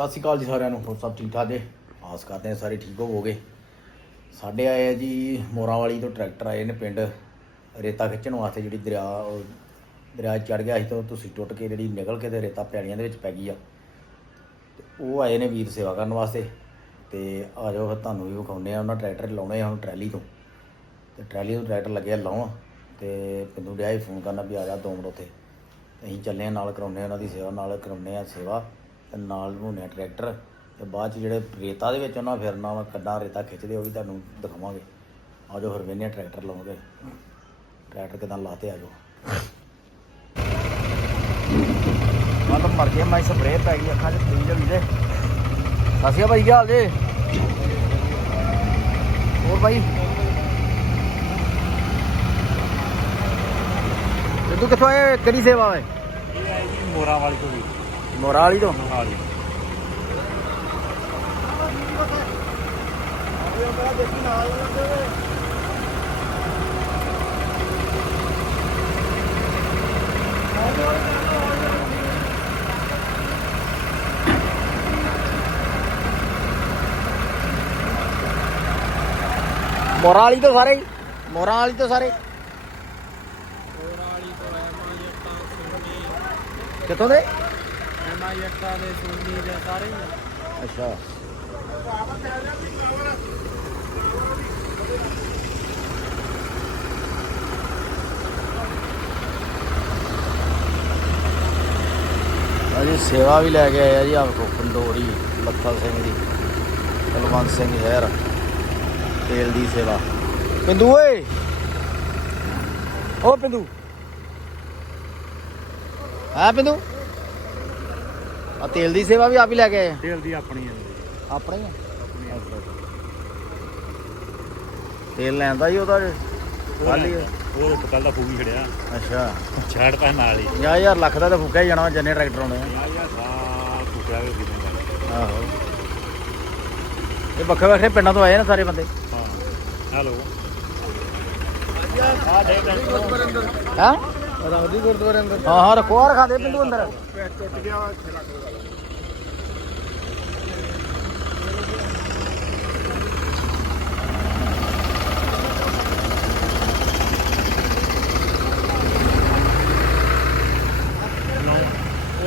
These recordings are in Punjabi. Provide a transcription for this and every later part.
ਸਤਿ ਸ਼੍ਰੀ ਅਕਾਲ ਜੀ ਸਾਰਿਆਂ ਨੂੰ, ਹੋਰ ਸਭ ਠੀਕ ਠਾਕ ਜੇ ਆਸ ਕਰਦੇ ਹਾਂ ਸਾਰੇ ਠੀਕ ਹੋਵੋਗੇ। ਸਾਡੇ ਆਏ ਆ ਜੀ, ਮੋਰਾਂਵਾਲੀ ਤੋਂ ਟਰੈਕਟਰ ਆਏ ਨੇ ਪਿੰਡ। ਰੇਤਾ ਖਿੱਚਣ ਵਾਸਤੇ ਜਿਹੜੀ ਦਰਿਆ, ਉਹ ਦਰਿਆ ਚੜ ਗਿਆ ਸੀ ਤਾਂ ਤੁਸੀਂ ਟੁੱਟ ਕੇ ਜਿਹੜੀ ਨਿਕਲ ਕੇ ਤੇ ਰੇਤਾ ਪੈੜੀਆਂ ਦੇ ਵਿੱਚ ਪੈ ਗਈ ਆ। ਤੇ ਉਹ ਆਏ ਨੇ ਵੀਰ ਸੇਵਾ ਕਰਨ ਵਾਸਤੇ। ਤੇ ਆ ਜਾਓ ਫਿਰ ਤੁਹਾਨੂੰ ਵੀ ਵਿਖਾਉਂਦੇ ਆ ਉਹਨਾਂ ਟਰੈਕਟਰ ਲਾਉਣੇ ਆ ਹੁਣ ਟਰੈਲੀ ਤੋਂ। ਤੇ ਟਰੈਲੀ ਤੋਂ ਟਰੈਕਟਰ ਲੱਗਿਆ ਲਾਉਣ, ਤੇ ਪਿੰਡੂ ਡਿਆ ਹੀ ਫੋਨ ਕਰਨਾ ਵੀ ਆ ਜਾ ਦੋ ਮਿੰਟ ਉੱਥੇ। ਤੇ ਅਸੀਂ ਚੱਲੇ ਆ ਨਾਲ ਕਰਾਉਂਦੇ ਆ ਉਹਨਾਂ ਦੀ ਸੇਵਾ, ਨਾਲ ਕਰਾਉਂਦੇ ਆ ਸੇਵਾ। ਤੇ ਨਾਲ ਬਣਾਉਂਦੇ ਆ ਟਰੈਕਟਰ ਤੇ ਬਾਅਦ ਚ ਜਿਹੜੇ ਰੇਤਾ ਦੇ ਵਿੱਚ ਉਹਨਾਂ ਫਿਰਨਾ ਵਾ ਕੱਡਾ ਰੇਤਾ ਖਿੱਚਦੇ ਉਹ ਵੀ ਤੁਹਾਨੂੰ ਦਿਖਾਵਾਂਗੇ। ਆ ਜਾਓ ਫਿਰ ਵੇਨੇ ਟਰੈਕਟਰ ਲਾਉਂਗੇ ਟਰੈਕਟਰ ਕਿਦਾਂ ਲਾਤੇ ਆ ਜਾਓ ਮਤਲਬ ਮਰ ਗਿਆ ਮੈਂ ਸਪਰੇਅ ਪੈ ਗਈ ਅੱਖਾਂ 'ਚ ਪੀਂਜ ਹੋਈ ਦੇ ਸਸਿਆ ਭਾਈ ਕੀ ਹਾਲ ਜੇ? ਹੋਰ ਭਾਈ ਤੇ ਤੂੰ ਕਿੱਥੋਂ ਆਏ ਕਿਹੜੀ ਸੇਵਾ ਹੈ ਇਹ ਜੀ ਮੋਰਾ ਵਾਲੀ ਤੋਂ ਵੀ। ਮੋਰਾ ਵਾਲੀ ਤੋਂ? ਮੋਹਾਲੀ ਮੋਰਾ ਵਾਲੀ ਤੋਂ ਸਾਰੇ? ਹੀ? ਮੋਰਾ ਵਾਲੀ ਤੋਂ ਸਾਰੇ। ਮੋਰਾਲੀ ਤੋਂ ਐਮਾ ਜੱਟਾਂ ਸੁਣੀ ਕਿੱਥੋਂ ਦੇ? ਐਮਾ ਜੱਟਾਂ ਦੇ ਸੁਣੀ ਦੇ ਸਾਰੇ ਹੀ ਆ। ਅੱਛਾ। ਅਜੀ ਸੇਵਾ ਵੀ ਲੈ ਕੇ ਆਏ ਆ ਜੀ ਆਪਕੋ ਪੰਡੋਰੀ ਲੱਖਾ ਸਿੰਘ ਦੀ ਕੁਲਵੰਤ ਸਿੰਘ ਹੈਰ ਤੇਲ ਦੀ ਸੇਵਾ। ਪਿੰਦੂ ਓਏ! ਓ ਪਿੰਦੂ ਹਾਂ ਪਿੰਦੂ ਆ ਤੇਲ ਦੀ ਸੇਵਾ ਵੀ ਆਪ ਹੀ ਲੈ ਕੇ ਆਏ? ਆ? ਤੇਲ ਦੀ ਆਪਣੀ ਹੈ ਜੀ। ਆਪਣਾ ਹੀ ਆ? ਆਪਣੀ ਅੱਛਾ। ਤੇਲ ਲੈਂਦਾ ਹੀ ਉਹਦਾ ਖਾਲੀ। ਉਹ ਇੱਕ ਕੱਲ ਦਾ ਖੜਿਆ। ਅੱਛਾ। ਛੜ ਪੈ ਨਾਲ ਹੀ। 50000 ਲੱਖ ਦਾ ਤਾਂ ਫੁੱਕਿਆ ਹੀ ਜਾਣਾ ਜੰਨੇ ਟਰੈਕਟਰ ਆਉਣੇ ਯਾ ਯਾ ਸਾ ਫੁਕਿਆ ਵੀ ਕਿਦਾਂ ਆ ਆਹੋ। ਇਹ ਵੱਖਰੇ ਵੱਖਰੇ ਪਿੰਡਾਂ ਤੋਂ ਆਏ ਨੇ ਸਾਰੇ ਬੰਦੇ? ਹਾਂ। ਹੈਲੋ। ਆ ਦੇ ਟਰੈਕਟਰ ਹਾਂ? ਰਾਵਦੀ ਗੁਰਦੁਆਰੇ ਅੰਦਰ। ਹਾਂ ਹਾਂ ਰੱਖੋ। ਆ ਰਖਾ ਦੇ ਪਿੰਡੂ ਅੰਦਰ। ਟੁੱਟ ਗਿਆ 6 ਲੱਖ ਦਾ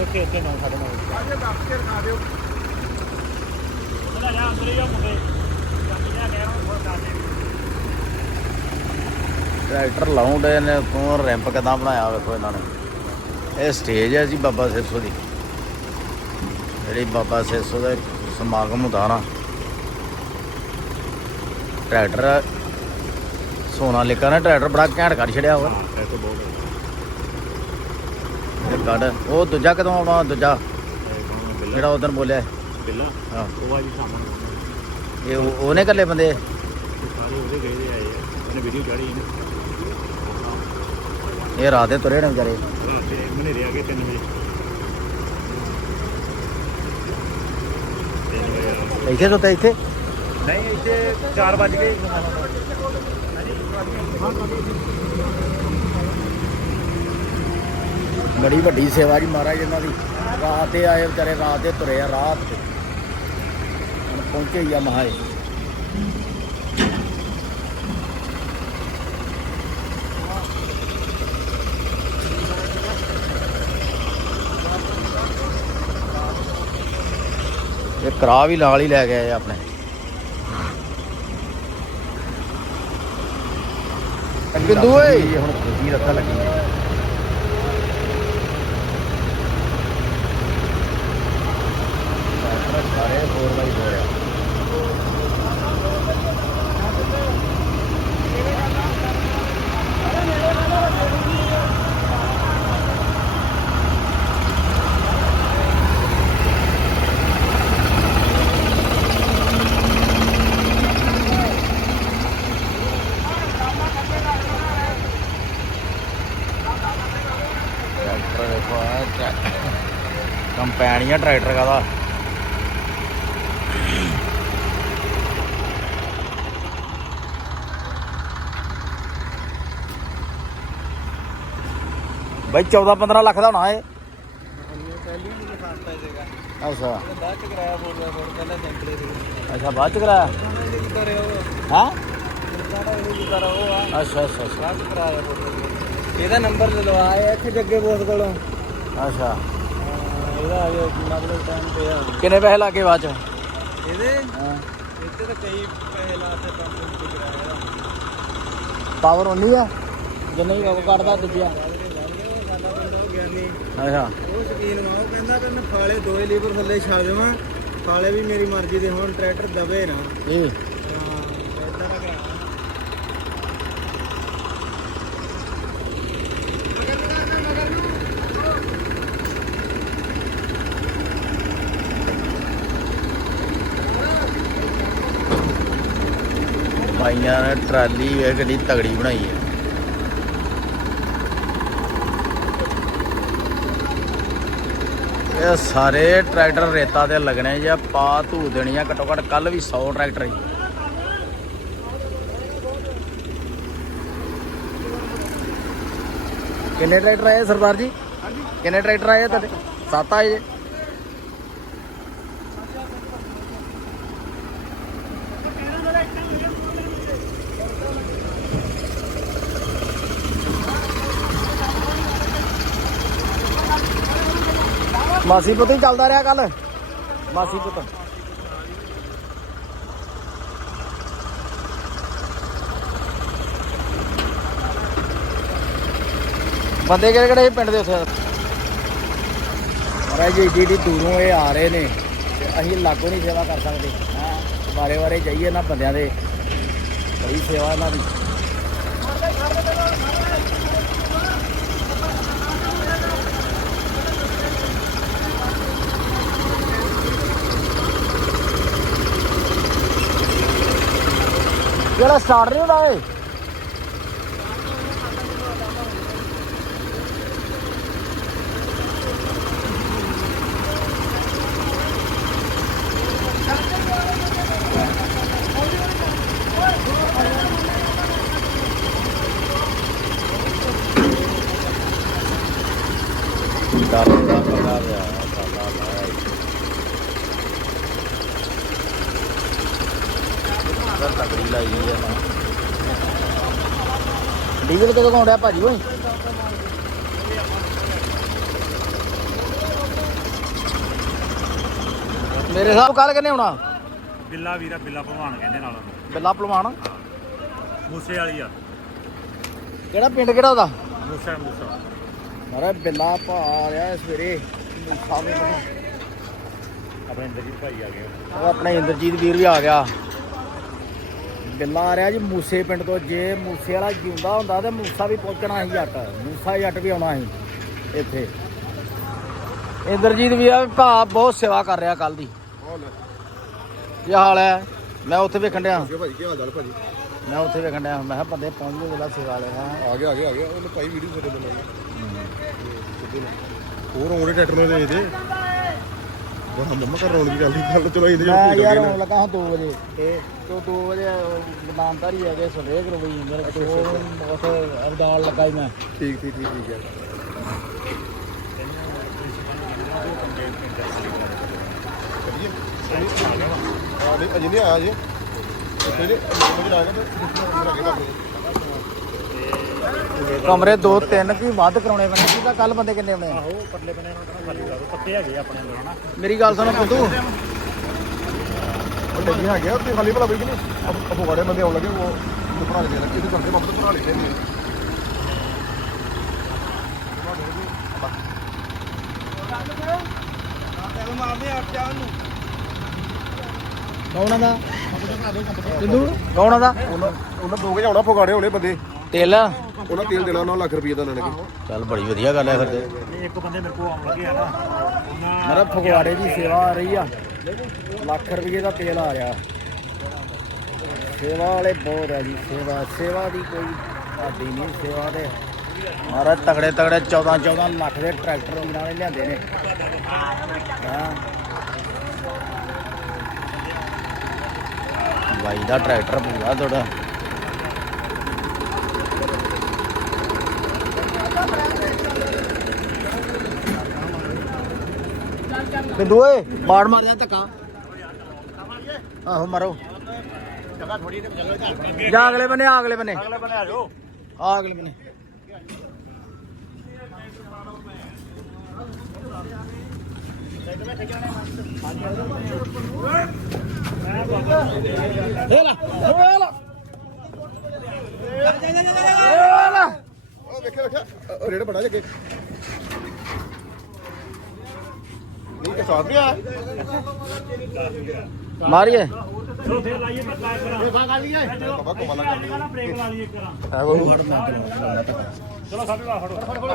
ਓਕੇ ਓਕੇ ਨਾ ਸਾਡੇ ਨਾਲ ਆਜੇ ਦੱਸ ਕੇ ਰਖਾ ਦਿਓ। ਚਲਾ ਜਾ ਅੰਦਰ ਹੀ ਆ ਮੁੰਡੇ ਚੱਲ ਜਾ ਕਹਿ ਰਹਾ ਹੋਰ ਦੱਸ ਦੇ ਟਰੈਕਟਰ ਲਾਉਂਦੇ ਨੇ ਤੋਂ ਰੈਂਪ ਕਿਦਾਂ ਬਣਾਇਆ ਵੇਖੋ ਇਹਨਾਂ ਨੇ। ਇਹ ਸਟੇਜ ਹੈ ਜੀ ਬਾਬਾ ਸਿਰਸੋ ਦੀ। ਜਿਹੜੀ ਬਾਬਾ ਸਿਰਸੋ ਦਾ ਸਮਾਗਮ ਹੁੰਦਾ ਨਾ। ਟਰੈਕਟਰ ਸੋਨਾ ਲਿਕਾ ਨੇ ਟਰੈਕਟਰ ਬੜਾ ਘੈਂਟ ਕਰ ਛੜਿਆ ਹੋਰ ਇਹ ਤਾਂ ਬਹੁਤ ਇਹ ਕੱਢ। ਉਹ ਦੂਜਾ ਕਦੋਂ ਆਉਣਾ ਦੂਜਾ? ਜਿਹੜਾ ਉਦੋਂ ਬੋਲਿਆ। ਬਿੱਲਾ। ਹਾਂ। ਉਹ ਆ ਜੀ ਸਾਹਮਣੇ ਇਹ ਉਹ- ਉਹਨੇ ਕੱਲੇ ਬੰਦੇ? ਸਾਰੇ ਉਹਦੇ ਗਏ ਦੇ ਆਏ ਆ ਉਹਨੇ ਵੀਡੀਓ ਚਾੜੀ ਇਹਨੇ ਇਹ ਰਾਤ ਦੇ ਤੁਰੇ ਨੇ ਵਿਚਾਰੇ। ਰਾਤ ਦੇ ਮਨੇਰੇ ਆ ਗਏ 3 ਵਜੇ। ਇੱਥੇ ਸੁੱਤੇ ਇੱਥੇ? ਨਹੀਂ ਇੱਥੇ 4 ਵਜ ਗਏ। ਬੜੀ ਵੱਡੀ ਸੇਵਾ ਜੀ ਮਹਾਰਾਜ ਇਹਨਾਂ ਦੀ। ਰਾਤ ਦੇ ਆਏ ਵਿਚਾਰੇ ਰਾਤ ਦੇ ਤੁਰੇ ਆ ਰਾਤ ਪਹੁੰਚੇ ਹੀ ਆ ਮਹਾਏ ਕਰਾ ਵੀ ਨਾਲ ਹੀ ਲੈ ਗਏ ਆ ਆਪਣੇ। ਬਿੰਦੂ ਓਏ। ਹੁਣ ਖੁਸ਼ੀ ਰੱਖਣ ਲੱਗੀ ਹੈ। ਸਾਰੇ ਹੋਰ ਬਾਈ ਹੋਇਆ ਟਰੈਕਟਰ ਦੇਖੋ ਆ, ਟਰੈਕਟਰ ਕਾਦਾ ਬਾਈ 14 15 ਲੱਖ ਦਾ ਹੋਣਾ ਇਹ। ਅੱਛਾ। ਬਾਅਦ ਚ ਕਰਾਇਆ? ਬੋਲ ਰਿਹਾ ਬੋਲ ਪਹਿਲਾਂ ਸੈਂਪਲੇ ਦੇ ਅੱਛਾ। ਬਾਅਦ ਚ ਕਰਾਇਆ ਹਾਂ ਅੱਛਾ ਅੱਛਾ ਅੱਛਾ ਇਹਦਾ ਨੰਬਰ ਲਵਾਇਆ ਇੱਥੇ ਜੱਗੇ ਬੋਸ ਕੋਲੋਂ। ਅੱਛਾ। ਇਹਦਾ ਅਜੇ ਮਤਲਬ ਟਾਈਮ ਤੇ ਆ। ਕਿੰਨੇ ਪੈਸੇ ਲੱਗੇ ਬਾਅਦ ਚ? ਇਹਦੇ? ਹਾਂ। ਇੱਥੇ ਤਾਂ ਕਈ ਪੈਸੇ ਲਾਤੇ ਪੰਜ ਸੌ ਰੁਪਏ ਕਰਾਇਆ ਇਹਦਾ। ਪਾਵਰ ਉਨੀ ਆ? ਜਿੰਨੇ ਵੀ ਉਹ ਕੱਢਦਾ ਦੂਜਾ ਅੱਛਾ। ਉਹ ਸ਼ਕੀਨ ਵਾ ਉਹ ਕਹਿੰਦਾ ਕਿ ਫਾਲੇ ਦੋਏ ਲੀਵਰ ਥੱਲੇ ਛਾ ਦੇਵਾਂ। ਫਾਲੇ ਵੀ ਮੇਰੀ ਮਰਜ਼ੀ ਦੇ ਹੁਣ ਟਰੈਕਟਰ ਦਬੇ ਨਾ। ਇਹ ਭਾਈਆਂ ਨੇ ਟਰਾਲੀ ਇਹ ਗੱਡੀ ਤਗੜੀ ਬਣਾਈ ਹੈ। ਇਹ ਸਾਰੇ ਟਰੈਕਟਰ ਰੇਤਾ ਤੇ ਲੱਗਣੇ ਜਾਂ ਪਾ ਧੂ ਦੇਣੀਆਂ ਘੱਟੋ ਘੱਟ ਕੱਲ ਵੀ 100 ਟਰੈਕਟਰ ਹੀ। ਕਿੰਨੇ ਟਰੈਕਟਰ ਆਏ ਸਰਦਾਰ ਜੀ? ਕਿੰਨੇ ਟਰੈਕਟਰ ਆਏ ਆ ਤੁਹਾਡੇ? ਸੱਤ ਆਏ ਮਾਸੀ ਪੁੱਤ ਹੀ ਚੱਲਦਾ ਰਿਹਾ ਕੱਲ ਮਾਸੀ ਪੁੱਤ। ਬੰਦੇ ਕਿਹੜੇ ਕਿਹੜੇ ਪਿੰਡ ਦੇ ਉੱਥੇ? ਮਹਾਰਾਜ ਜੀ ਜਿਹੜੀ ਦੂਰੋਂ ਇਹ ਆ ਰਹੇ ਨੇ ਅਸੀਂ ਲਾਗੋਂ ਨਹੀਂ ਸੇਵਾ ਕਰ ਸਕਦੇ। ਹਾਂ ਬਾਰੇ ਬਾਰੇ ਜਾਈਏ ਨਾ ਬੰਦਿਆਂ ਦੇ। ਬੜੀ ਸੇਵਾ ਇਹਨਾਂ ਦੀ। ਜਿਹੜਾ ਸਟਾਰਟ ਨਹੀਂ ਹੁੰਦਾ ਏ ਡਰ ਦਾ ਪਤਾ ਪਿਆ ਸਾਲਾ ਲਾਇਆ ਸਰ ਤਕੜੀ ਲਾਈ ਹੈ ਨਾ ਡੀਜ਼ਲ ਕਦੋਂ ਆਉਂਦਾ ਭਾਜੀ ਓਏ? ਮੇਰੇ ਹਿਸਾਬ ਕੱਲ ਕਿੰਨੇ ਆਉਣਾ? ਬਿੱਲਾ ਵੀਰਾ ਬਿੱਲਾ ਭਗਵਾਨ ਕਹਿੰਦੇ ਨਾਲ ਬਿੱਲਾ ਪਲਵਾਨ ਮੂਸੇ ਵਾਲੀ ਆ। ਕਿਹੜਾ ਪਿੰਡ ਕਿਹੜਾ ਉਹਦਾ? ਮੂਸਾ ਮੂਸਾ। ਮਾਰਾ ਬਿੱਲਾ ਭਾ ਆ ਰਿਹਾ ਸਵੇਰੇ। ਮੂਸਾ ਵੀ ਮੈਨੂੰ ਆਪਣੇ ਇੰਦਰਜੀਤ ਭਾਈ ਆ ਗਏ। ਉਹ ਆਪਣਾ ਇੰਦਰਜੀਤ ਵੀਰ ਵੀ ਆ ਗਿਆ। ਬਿੱਲਾ ਆ ਰਿਹਾ ਜੀ ਮੂਸੇ ਪਿੰਡ ਤੋਂ ਜੇ ਮੂਸੇ ਵਾਲਾ ਜਿਉਂਦਾ ਹੁੰਦਾ ਤੇ ਮੂਸਾ ਵੀ ਪਹੁੰਚਣਾ ਸੀ ਜੱਟ ਮੂਸਾ ਜੱਟ ਵੀ ਆਉਣਾ ਸੀ ਇੱਥੇ। ਇੰਦਰਜੀਤ ਵੀ ਆ ਭਾ ਬਹੁਤ ਸੇਵਾ ਕਰ ਰਿਹਾ ਕੱਲ ਦੀ। ਕੀ ਹਾਲ ਹੈ? ਮੈਂ ਉੱਥੇ ਵੇਖਣ ਡਿਆ। ਭਾਜੀ ਕੀ ਹਾਲ ਚਾਲ ਭਾਜੀ? ਮੈਂ ਉੱਥੇ ਵੇਖਣ ਡਿਆ ਮੈਂ ਕਿਹਾ ਬੰਦੇ ਪਹੁੰਚ ਗਏ ਜਿਹੜਾ ਸੇਵਾ ਵਾਲੇ ਹਾਂ ਆ ਗਿਆ ਆ ਗਿਆ ਆ ਗਿਆ। ਉਹਨੇ ਪਾਈ ਵੀਡੀਓ ਸਾਡੇ ਬਣਾਈ ਹੋਰ ਆਉਣੇ ਟਰੈਕਟਰ ਨੂੰ ਦੇ ਦੇ। ਵਾਹ ਮੰਮਾ ਕਰ ਰੌਣ ਦੀ ਗੱਲ ਨਹੀਂ ਗੱਲ ਚਲੋ ਇਹਦੇ ਮੈਂ ਯਾਰ ਜਿਹੜਾ ਆਉਣ ਲੱਗਾ ਹਾਂ 2 ਵਜੇ। ਤੇ ਤੋਂ 2 ਵਜੇ ਬਦਾਮਦਾਰੀ ਹੈਗੇ ਸੁਰੇਖ ਰਵਈ ਮੇਰੇ ਕੋਲ ਉੱਥੇ ਅਰਦਾਲ ਲੱਗਾ ਹੀ ਮੈਂ। ਠੀਕ ਠੀਕ ਠੀਕ ਠੀਕ ਹੈ ਅਜੇ ਨਹੀਂ ਆਇਆ ਜੀ ਪਹਿਲੇ ਮੈਨੂੰ ਆ ਗਿਆ ਤੇ ਲੱਗੇ ਬਾਬੂ ਕਮਰੇ ਦੋ ਤਿੰਨ ਕੀ ਵੱਧ ਕਰਾਉਣੇ ਪੈਣੇ? ਸੀ ਤਾਂ ਕੱਲ ਬੰਦੇ ਕਿੰਨੇ ਆਉਣੇ ਆ? ਆਹੋ ਪਰਲੇ ਬੰਨੇ ਨਾਲ ਕਹਿੰਦਾ ਖਾਲੀ ਲਾ ਦੋ ਪੱਤੇ ਹੈਗੇ ਆ ਆਪਣੇ ਅੰਦਰ ਹਨਾ? ਮੇਰੀ ਗੱਲ ਸੁਣ ਪੁੱਤੂ। ਉਹ ਨਹੀਂ ਆ ਗਿਆ ਤੇ ਖਾਲੀ ਭਲਾ ਬਈ ਨਹੀਂ? ਆਪੋ ਬੜੇ ਬੰਦੇ ਆਉਣ ਲੱਗੇ ਉਹ ਬਣਾ ਲੈਣੇ ਲੱਗੇ ਇਹਦੇ ਕਰਕੇ ਬਾਬੂ ਬਣਾ ਲੈਣੇ ਨੇ ਆ ਨੂੰ ਕੌਣਾ ਦਾ ਕੌਣਾ ਦਾ ਉਹਨਾਂ ਉਹਨਾਂ ਦੋ ਕੇ ਜਾਣਾ ਫਗਾੜੇ ਹੋਣੇ ਬੰਦੇ। ਤੇਲ? ਉਹਨਾਂ ਤੇਲ ਦੇਣਾ 9 ਲੱਖ ਰੁਪਏ ਦਾ ਉਹਨਾਂ ਨੇ ਚੱਲ ਬੜੀ ਵਧੀਆ ਗੱਲ ਹੈ ਫਿਰ ਤੇ। ਇੱਕ ਬੰਦੇ ਮੇਰੇ ਕੋਲ ਆਉਣ ਲੱਗੇ ਆ ਨਾ। ਉਹਨਾਂ ਮੇਰਾ ਫਗਵਾੜੇ ਦੀ ਸੇਵਾ ਆ ਰਹੀ ਆ। ਲੱਖ ਰੁਪਏ ਦਾ ਤੇਲ ਆ ਰਿਹਾ। ਸੇਵਾ ਵਾਲੇ ਬਹੁਤ ਹੈ ਜੀ ਸੇਵਾ। ਸੇਵਾ ਦੀ ਕੋਈ ਸਾਡੀ ਨਹੀਂ ਸੇਵਾ ਦੇ ਮਾਰਾ ਤਗੜੇ ਤਗੜੇ 14 14 ਲੱਖ ਦੇ ਟਰੈਕਟਰ ਉਹਨਾਂ ਨੇ ਲਿਆਂਦੇ ਨੇ। ਹਾਂ। ਬਾਈ ਦਾ ਟਰੈਕਟਰ ਪੂਰਾ ਤੁਹਾਡਾ ਬਿੰਦੂ ਓਏ ਬਾੜ ਮਾਰ ਜਾ ਧੱਕਾ। ਆਹੋ, ਮਾਰੋ। ਜਗ੍ਹਾ ਥੋੜੀ ਤੇ ਚੱਲੋ ਜਾ ਅਗਲੇ ਬੰਨੇ, ਆ ਅਗਲੇ ਬੰਨੇ। ਅਗਲੇ ਬਣੇ ਆ ਜਾਓ ਆ ਅਗਲੇ ਬੰਨੇ। ਇਹ ਲਾ ਇਹ ਲਾ। ਇਹ ਲਾ। ਉਹ ਵੇਖਿਆ ਵੇਖਿਆ। ਰੇੜ ਬੜਾ ਜੱਗੇ ਨਹੀਂ ਤੇ ਮਾਰੀਏ ਚਲੋ ਫੇਰ ਲਾਈਏ ਕਾਇ ਕਰਾਂ ਫੇਰ ਕਰ ਲਈਏ ਬਾਬਾ ਕਮਾਲਾ ਕਰ ਨਾ ਬ੍ਰੇਕ ਲਾ ਲਈਏ ਕਰਾਂ ਆ ਕੋਈ ਚਲੋ ਸਾਡੇ ਨਾਲ ਫੜੋ ਫੜ ਫੜ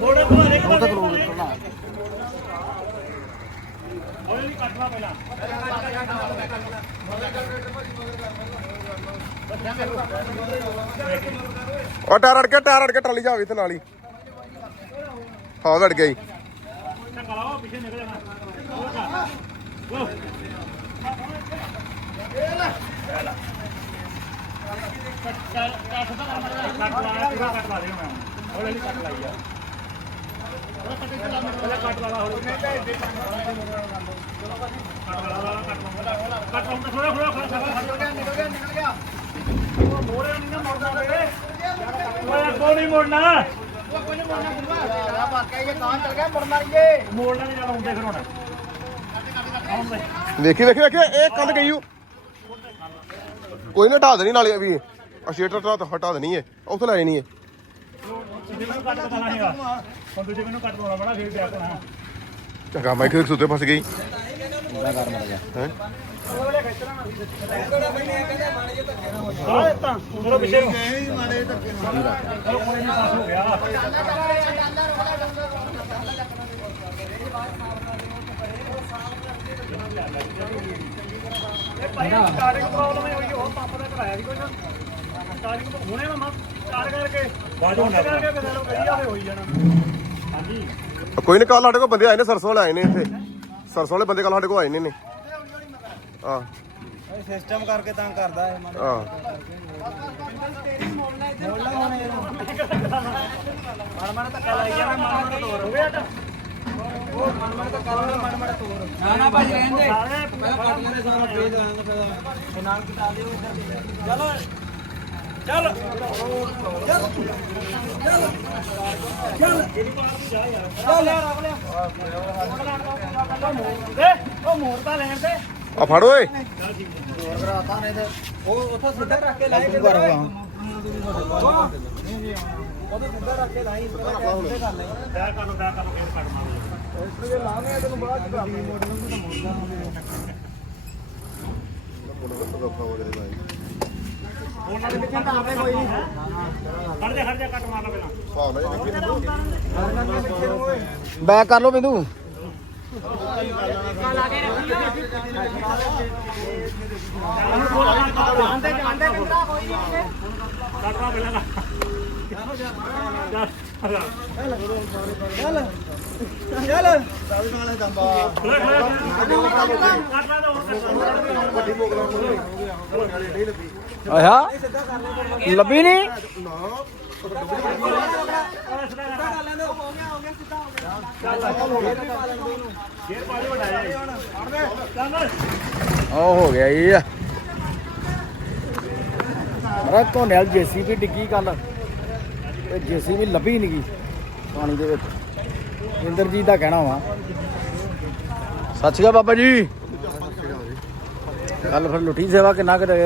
ਮੋੜੇ ਤੋਂ ਇੱਕ ਤਾਂ ਖਲੋ ਉਹਨੇ ਨਹੀਂ ਕੱਟਣਾ ਪਹਿਲਾਂ ਉਹ ਟਾਇਰ ਅੜ ਕੇ ਟਾਇਰ ਅੜ ਕੇ ਟਰਾਲੀ ਜਾਵੇ ਤੇ ਨਾਲ ਹੀ। ਹਾਂ ਵੜ ਗਈ ਕੱਟ ਲਾ ਪੂਰਾ ਥੋੜਾ ਥੋੜਾ ਥੋੜਾ ਨਿਕਲ ਗਿਆ ਨਿਕਲ ਗਿਆ। ਮੋੜੇ ਨਹੀਂ ਨਾ ਮੋੜਦਾ ਵੇ ਓਏ ਕੋਈ ਨਹੀਂ ਮੋੜਨਾ ਮੋੜਨਾ ਨਹੀਂ ਜਾਣਾ ਹੁੰਦੇ ਫਿਰ ਹੁਣ। ਆਉਂਦੇ ਵੇਖੀ ਵੇਖੀ ਵੇਖੀ ਇਹ ਕੰਧ ਗਈ ਓ। ਕੋਈ ਨਾ ਹਟਾ ਦੇਣੀ ਨਾਲੇ ਵੀ। ਆ ਸ਼ੇਟਰ ਹਟਾ ਹਟਾ ਦੇਣੀ ਏ ਉੱਥੇ ਲੈ ਜਾਣੀ ਏ। ਦੂਜੇ ਨੂੰ ਕੱਟ ਪਤਾ ਹੈਗਾ। ਹੁਣ ਦੂਜੇ ਨੂੰ ਕੱਟ ਪਾਉਣਾ ਬੜਾ ਫਿਰ ਪਿਆ ਕਰਨਾ ਚੰਗਾ ਮੈਂ ਕਿਹਾ ਸੁੱਤੇ ਫਸ ਗਈ। ਪੂਰਾ ਕਰ ਮਾਰ ਜਾ ਹੈ ਚਲੋ ਤਾਂ ਚਲੋ ਪਿੱਛੇ ਨੂੰ ਚਲੋ ਕੋਈ ਨਹੀਂ ਪਾਸ ਹੋ? ਗਿਆ ਇਹ ਭਾਈ ਸਟਾਰਟਿੰਗ ਪ੍ਰੋਬਲਮ ਹੈ ਹੋਈ ਉਹ ਪੰਪ ਦਾ ਕਰਾਇਆ ਸੀ ਕੁਝ ਸਟਾਰਟਿੰਗ ਹੁਣੇ ਨਾ ਸਟਾਰਟ ਕਰਕੇ ਬਾਜੋ ਨਾ ਕਰਕੇ ਕਿਸੇ ਨੂੰ ਕਹੀ ਜਾਵੇ ਹੋਈ ਜਾਣਾ। ਹਾਂਜੀ। ਕੋਈ ਨਾ ਕੱਲ ਸਾਡੇ ਕੋਲ ਬੰਦੇ ਆਏ ਨੇ ਸਰਸੋਂ ਵਾਲੇ ਆਏ ਨੇ ਇੱਥੇ। ਸਰਸੋਂ ਵਾਲੇ ਬੰਦੇ ਕੱਲ ਸਾਡੇ ਕੋਲ ਆਏ ਨੇ ਨੇ। ਆ ਸਿਸਟਮ ਕਰਕੇ ਤੰਗ ਕਰਦਾ ਹੈ। ਆ ਮਨ ਮਨ ਧੱਕਾ ਲਾਈ ਜਾਣਾ ਮਨ ਮਨ ਤੋੜ ਹੋ ਗਿਆ ਤਾਂ ਨਾ ਨਾ ਭਾਈ ਰਹਿੰਦੇ ਸਾਰੇ ਪਹਿਲਾਂ ਕੱਟ ਲੈਣੇ ਸਾਰਾ ਪੇਜ ਆਉਂਦਾ ਫਿਰ ਨਾਲ ਕਿਤਾ ਦਿਓ। ਚਲੋ। ਚੱਲ। ਦੇ ਉਹ ਮੋੜਦਾ ਲੈਣ ਤੇ ਆ ਫੜ ਓਏ। ਉਹ ਉੱਥੋਂ ਸਿੱਧਾ ਰੱਖ ਕੇ ਲਾਏ ਕਰ ਉਹਦੇ ਸਿੱਧਾ ਰੱਖ ਕੇ ਲਾਈ ਕਰ ਲੈ ਵਿਆਹ ਕਰ ਲੋ ਵਿਆਹ ਕਰ ਲੋ ਫੇਰ ਕੱਟ ਮਾਰ ਇਸ ਲਈ ਲਾਵੇਂ ਤੈਨੂੰ ਬਾਅਦ ਚ ਕਰ ਮੋੜਨ ਨੂੰ ਤਾਂ ਮੋੜਦਾ ਉਹਨਾਂ ਦੇ ਪਿੱਛੇ ਤਾਂ ਆਪੇ ਕੋਈ ਨਹੀਂ। ਖੜ ਜਾ ਖੜ ਜਾ ਕੱਟ ਮਾਰ ਲੋ ਪਹਿਲਾਂ। ਬੈਕ ਕਰ ਲੋ ਬਿੰਦੂ। ਜਾਂਦੇ ਜਾਂਦੇ ਬੰਦਾ ਕੋਈ ਨਹੀਂ ਕੱਟਣਾ ਪਹਿਲਾਂ ਚੱਲ ਚੱਲ। ਚੱਲ ਸਾਲ ਨਾਲੇ ਦੰਬਾ ਆਇਆ? ਲੱਭੀ ਨਹੀਂ? ਉਹ ਹੋ ਗਿਆ ਇਹ ਆ ਅਰੇ ਧੋਨੇ ਵਾਲ ਜੇਸੀਬੀ ਡਿੱਗੀ ਕੱਲ ਤੇ ਜੇਸੀਬੀ ਲੱਭੀ ਨਹੀਂ ਗਈ ਪਾਣੀ ਦੇ ਵਿੱਚ। ਇੰਦਰਜੀਤ ਦਾ ਕਹਿਣਾ ਵਾ। ਸਤਿ ਸ਼੍ਰੀ ਅਕਾਲ ਬਾਬਾ ਜੀ। ਕੱਲ ਫਿਰ ਲੁੱਟੀ ਸੇਵਾ ਕਿੰਨਾ ਕੁ ਦੇ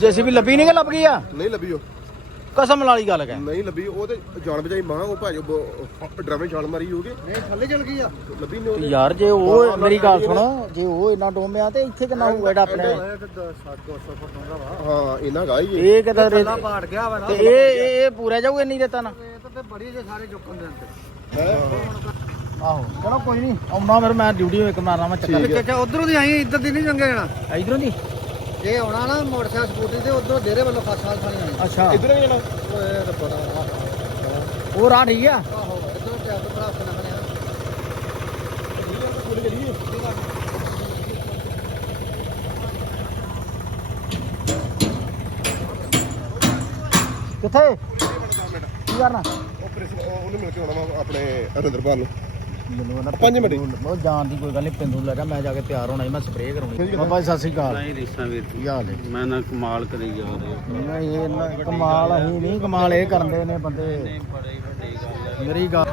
ਜੇਸੀਬੀ ਲੱਭੀ ਨਹੀਂ ਕਿ ਲੱਭ ਗਈ ਆ? ਨਹੀਂ ਲੱਭੀ ਉਹ। ਕਸਮ ਵਾਲੀ ਗੱਲ ਕਹਿ। ਨਹੀਂ ਲੱਭੀ ਉਹ ਤੇ ਜਾਨ ਬਚਾਈ ਮਾਂ ਉਹ ਭਾਜੋ ਡਰਾਮੇ ਛਾਲ ਮਾਰੀ ਹੋਗੇ ਨਹੀਂ ਥੱਲੇ ਚਲ ਗਈ ਆ। ਲੱਭੀ ਨਹੀਂ ਉਹਦੇ। ਯਾਰ ਜੇ ਉਹ ਮੇਰੀ ਗੱਲ ਸੁਣ ਜੇ ਉਹ ਇੰਨਾ ਡੋਮਿਆ ਤੇ ਇੱਥੇ ਕਿੰਨਾ ਹੋਊਗਾ ਜਿਹੜਾ ਆਪਣੇ ਹਾਂ ਇਹਨਾਂ ਗਾ ਹੀ ਇਹ ਕਿਦਾਂ ਰੇ ਪਾੜ ਗਿਆ ਵਾ ਤੇ ਇਹ ਇਹ ਪੂਰਾ ਜਾਊ ਇੰਨੀ ਰੇਤਾ ਨਾ ਤੇ ਬੜੀ ਜੇ ਸਾਰੇ ਚੁੱਕਣ ਦੇ ਹੈ? ਆਹੋ ਚਲੋ ਕੋਈ ਨਹੀਂ ਆਉਣਾ ਫਿਰ ਮੈਂ ਡਿਊਟੀ ਇੱਕ ਮਾਰਨਾ ਮੈਂ ਚੱਕਰ ਠੀਕ ਹੈ। ਚਾਚਾ ਉਧਰੋਂ ਦੀ ਆਈ ਇੱਧਰ ਦੀ ਨਹੀਂ ਚੰਗੇ ਜਾਣਾ। ਇਧਰੋਂ ਦੀ? ਇਹ ਆਉਣਾ ਨਾ ਮੋਟਰਸਾਈਕਲ ਸਕੂਟਰੀ ਤੇ ਉਧਰੋਂ ਡੇਰੇ ਵੱਲੋਂ ਫਾਸਾ ਖਾਣੀ ਆਣੀ ਅੱਛਾ। ਇੱਧਰ ਨਹੀਂ ਜਾਣਾ। ਓਏ ਤੇ ਬੜਾ ਉਹ ਰਾਹ ਠੀਕ ਆ? ਆਹੋ ਇਧਰੋਂ ਟਰੈਕਟਰ ਭਰਾ ਕੇ ਨਾ ਕਿੱਥੇ? ਕੀ ਕਰਨਾ ਆਪਰੇਸ਼ਨ ਉਹਨੂੰ ਮਿਲ ਕੇ ਆਉਣਾ ਵਾ ਆਪਣੇ ਅਰਿੰਦਰਪਾਲ ਨੂੰ। ਮੈਨੂੰ ਨਾ ਪੰਜ ਮਿੰਟ ਹੀ। ਉਹ ਜਾਣ ਦੀ ਕੋਈ ਗੱਲ ਨਹੀਂ ਪਿੰਦੂ ਲੈ ਜਾ ਮੈਂ ਜਾ ਕੇ ਤਿਆਰ ਹੋਣਾ ਸੀ ਮੈਂ ਸਪਰੇਅ ਕਰਾਉਣੀ ਬਾਬਾ ਜੀ ਸਤਿ ਸ਼੍ਰੀ ਅਕਾਲ। ਨਹੀਂ ਰੀਸਾਂ ਵੀਰ ਕੀ ਹਾਲ ਹੈ। ਮੈਂ ਨਾ ਕਮਾਲ ਕਰੀ ਜਾ ਰਿਹਾ ਨਹੀਂ ਇਹ ਨਾ ਕਮਾਲ ਅਸੀਂ ਨਹੀਂ ਕਮਾਲ ਇਹ ਕਰਦੇ ਨੇ ਬੰਦੇ। ਬੜੀ ਵੱਡੀ ਗੱਲ ਹੈ ਮੇਰੀ ਗੱਲ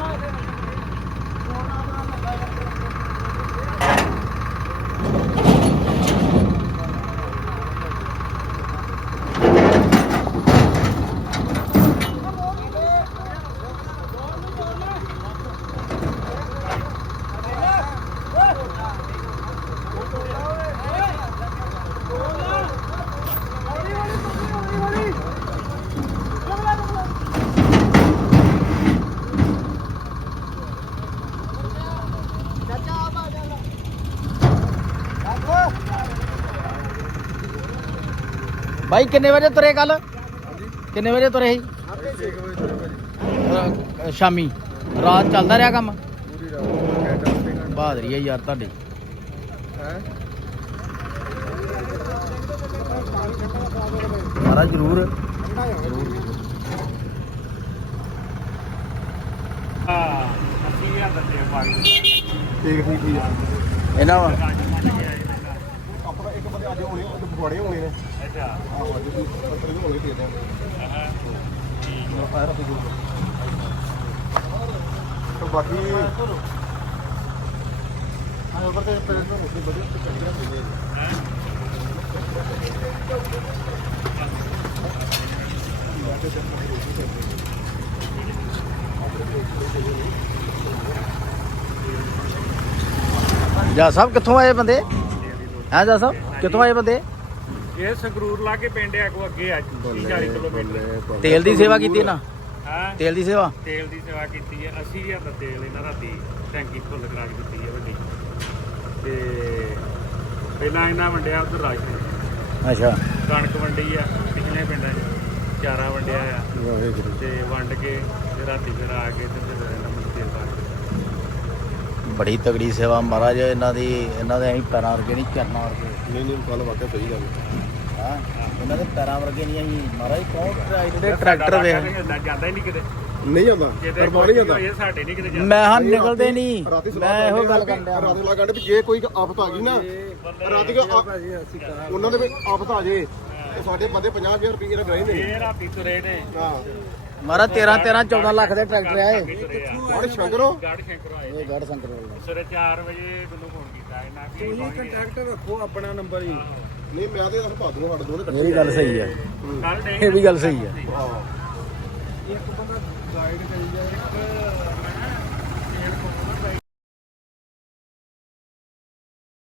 ਬਾਈ ਕਿੰਨੇ ਵਜੇ ਤੁਰੇ ਕੱਲ ਕਿੰਨੇ ਵਜੇ ਤੁਰੇ ਸੀ? ਅਹ, ਸ਼ਾਮੀ। ਰਾਤ ਚੱਲਦਾ ਰਿਹਾ ਕੰਮ? ਬਹਾਦਰੀ ਹੈ ਯਾਰ ਤੁਹਾਡੀ। ਮਾਰਾ ਜ਼ਰੂਰ। ਹਾਂ ਅਸੀਂ ਇਹ ਦੱਸੇ ਪਾਣੀ ਠੀਕ ਠੀਕ ਠੀਕ। ਆ ਇਹਨਾਂ ਵਾ? ਅੱਜ ਹੋਣੇ ਨੇ। ਅੱਛਾ। ਆਹੋ ਅੱਜ ਵੀ ਪੱਤਰ ਵੀ ਹੋਣੇ ਤੇ ਆਇਆ ਰੱਖ ਜੋ ਤੇ ਬਾਕੀ ਆਹ ਉੱਪਰ ਤੇ ਪੈਰ ਨੂੰ ਮੁੱਕੀ ਬੜੀ ਤੇ ਕੱਢਿਆ ਹੋਈ ਜਾ ਸਾਹਿਬ ਕਿੱਥੋਂ ਆਏ ਬੰਦੇ? ਹੈ ਜਾ ਸਾਹਿਬ ਕਿੱਥੋਂ ਆਏ ਬੰਦੇ? ਇਹ ਸੰਗਰੂਰ ਲਾ ਕੇ ਪਿੰਡ ਆ ਕੋ ਅੱਗੇ ਆ 30 40 ਕਿਲੋਮੀਟਰ। ਤੇਲ ਦੀ ਸੇਵਾ ਕੀਤੀ ਨਾ ਹਾਂ? ਤੇਲ ਦੀ ਸੇਵਾ? ਤੇਲ ਦੀ ਸੇਵਾ ਕੀਤੀ ਹੈ। 80000 ਦਾ ਤੇਲ ਇਹਨਾਂ ਰਾਤੀ ਟੈਂਕੀ ਫੁੱਲ ਕਰਾ ਕੇ ਦਿੱਤੀ ਹੈ ਵੱਡੀ। ਤੇ ਪਹਿਲਾਂ ਇਹਨਾਂ ਵੰਡਿਆ ਉਧਰ ਰਾਸ਼ਨ ਅੱਛਾ। ਕਣਕ ਵੰਡੀ ਆ ਪਿਛਲੇ ਪਿੰਡਾਂ 'ਚ ਚਾਰਾ ਵੰਡਿਆ ਆ। ਤੇ ਵੰਡ ਕੇ ਤੇ ਰਾਤੀ ਫਿਰ ਆ ਕੇ ਤੇ ਫਿਰ ਇਹਨਾਂ ਨੂੰ ਤੇਲ ਪਾ ਕੇ ਬੜੀ ਤਗੜੀ ਸੇਵਾ ਮਹਾਰਾਜ ਇਹਨਾਂ ਦੀ ਇਹਨਾਂ ਦੇ ਐਂ ਪੈਰਾਂ ਵਰਗੇ ਨਹੀਂ ਚਰਨਾਂ ਵਰਗੇ। ਨਹੀਂ ਨਹੀਂ ਕੱਲ ਵਾਕਿਆ ਸਹੀ ਗੱਲ ਹਾਂ। ਇਹਨਾਂ ਦੇ ਪੈਰਾਂ ਵਰਗੇ ਨਹੀਂ ਅਸੀਂ ਮਹਾਰਾਜ ਕੌਣ ਟਰੈਕਟਰ ਸਾਡਾ ਟਰੈਕਟਰ ਵੇਖ ਜਾਂਦਾ ਜਾਂਦਾ ਹੀ ਨਹੀਂ ਕਿਤੇ। ਨਹੀਂ ਜਾਂਦਾ ਨਹੀਂ ਕੋਈ ਜਾਂਦਾ ਹੋਏ ਸਾਡੇ ਨਹੀਂ ਕਿਤੇ ਜਾਂਦਾ ਮੈਂ ਹਾਂ ਨਿਕਲਦੇ ਨਹੀਂ। ਮੈਂ ਇਹੋ ਗੱਲ ਕਰਦੇ ਰਾਤ ਨੂੰ ਕਹਿੰਦੇ ਵੀ ਜੇ ਕੋਈ ਆਫਤ ਆ ਗਈ ਨਾ ਰਾਤੀ ਕੋ ਉਹਨਾਂ ਦੇ ਵੀ ਆਫਤ ਆ ਜੇ ਤੇ ਸਾਡੇ ਬੰਦੇ 50000 ਰੁਪਏ ਦਾ ਗਏ ਨੇ। ਇਹ ਰਾਤੀ ਤੁਰੇ ਨੇ। ਹਾਂ। ਮਹਾਰਾਜ 13 13 14 ਲੱਖ ਦੇ ਟਰੈਕਟਰ ਆਏ। ਸ਼ੰਕਰੋ ਗੜ ਸ਼ੰਕਰ। ਆਏ। ਇਹ ਗੜ ਸੰਕਰ ਵਾਲਾ। ਸਵੇਰੇ 4 ਵਜੇ ਮੈਨੂੰ ਫੋਨ ਵੀ ਕੰਟੈਕਟ ਰੱਖੋ ਆਪਣਾ ਨੰਬਰ ਹੀ। ਨਹੀਂ ਮੈਂ ਤੇ ਹਟਾ ਦੂੰਗਾ ਸਾਡੇ ਦੋਨੇ ਇਹ ਵੀ ਗੱਲ ਸਹੀ ਹੈ। ਇਹ ਵੀ ਗੱਲ ਸਹੀ ਹਾਂ। ਇੱਕ ਬੰਦਾ ਗਾਈਡ ਕਰੀ ਜਾਏ ਇੱਕ